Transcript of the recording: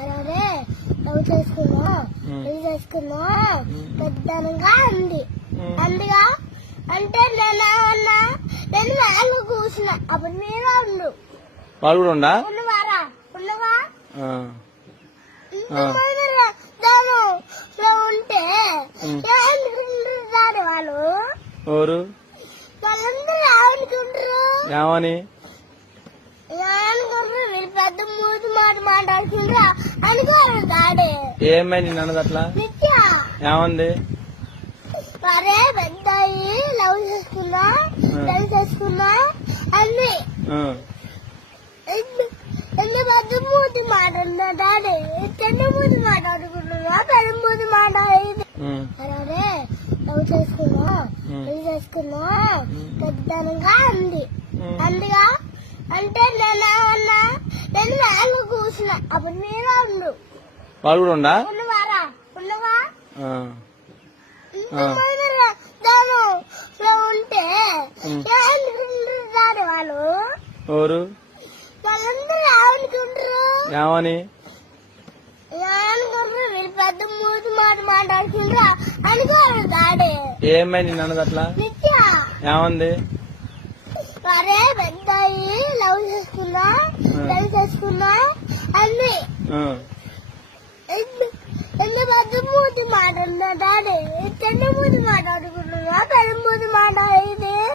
అలాగే లవ్ చేసుకున్నా పెళ్లి చేసుకున్నా పెద్దగా ఉంది అందుగా అంటే నేనేమన్నా నేను వాళ్ళు కూర్చున్నా అప్పుడు మీరు ఉండు వాళ్ళు కూడా ఉండా ఉన్నవారా ఉన్నవా ఉంటే రాడు వాళ్ళు ఎవరు వాళ్ళందరూ అనుకుంటారు ఏమని అనుకుంటారు వీళ్ళు పెద్ద మూతి మాట మాట్లాడుకుంటారు అనుకోరు దాడే ఏమై నిన్ను అన్నది అట్లా నిత్య ఏమంది అరే పెద్ద లవ్ చేసుకున్నా పెళ్లి చేసుకున్నా అన్ని ఎంత పెద్ద మూతి మాట్లాడుతున్నా డాడీ చిన్న మూతి మాట్లాడుకుంటున్నా పెద్ద మూతి మాట్లాడేది అలాగే లవ్ చేసుకున్నా పెళ్లి చేసుకున్నా పెద్దగా ఉంది అందుగా అంటే నేనేమన్నా నేను వాళ్ళు కూర్చున్నా అప్పుడు మీరు ఉండు వాళ్ళు కూడా ఉండా ఉన్నవారా ఉన్నవా ఉంటే రాడు వాళ్ళు ఎవరు వాళ్ళందరూ అనుకుంటారు ఏమని అనుకుంటారు వీళ్ళు పెద్ద మూతి మాట మాట్లాడుకుంటారు అనుకోరు దాడే ఏమై నిన్ను అన్నది అట్లా నిత్య ఏమంది అరే పెద్ద లవ్ చేసుకున్నా పెళ్లి చేసుకున్నా అన్ని ఎంత పెద్ద మూతి మాట్లాడుతున్నా డాడీ చిన్న మూతి మాట్లాడుకుంటున్నా పెద్ద మూతి మాట్లాడేది